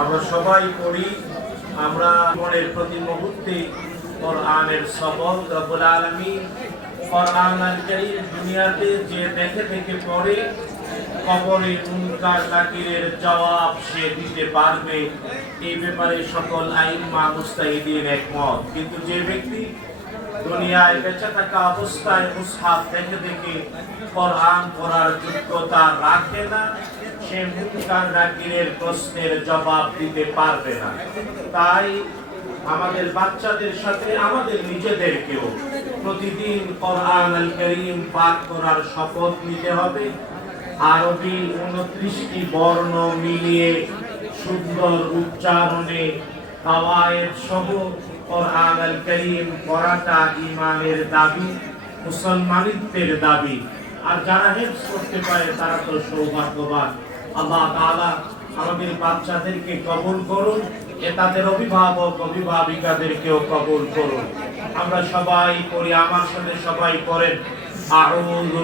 আমরা সবাই পড়ি, আমরা মনের প্রতি মুহূর্তে কোরআনের সবক রব্বুল আলামিন কোরআন আল কারীম দুনিয়াতে যে দেখে থেকে পড়ে কবরে মুনকার নাকিরের জবাব সে দিতে পারবে, এই ব্যাপারে সকল আইম্মা মুস্তাহিদিন একমত। কিন্তু যে ব্যক্তি দুনিয়ায় বেঁচে থাকা অবস্থায় মুসহাফ দেখে দেখে কোরআন পড়ার যোগ্যতা রাখে না, সে মুনকার নাকিরের প্রশ্নের জবাব দিতে পারবে না। তাই আমাদের বাচ্চাদের সাথে আমাদের নিজেদেরকেও প্রতিদিন কোরআন আল কারীম পাঠ করার শপথ নিতে হবে। আরবি 29টি বর্ণ মিলিয়ে সুন্দর উচ্চারণে কাওয়ায়েদ সহ কোরআন আল কারীম পড়াটা ঈমানের দাবি, মুসলমানিত্বের দাবি। আর যারা হিফজ করতে পারে তারা তো সৌভাগ্যবান। আল্লাহ তাআলা আমাদের বাচ্চাদেরকে কবুল করুন, তাদের অভিভাবক অভিভাবিকাদেরকেও কবুল করুন। আমরা সবাই পড়ি, আমার সাথে সবাই পড়েন আউযু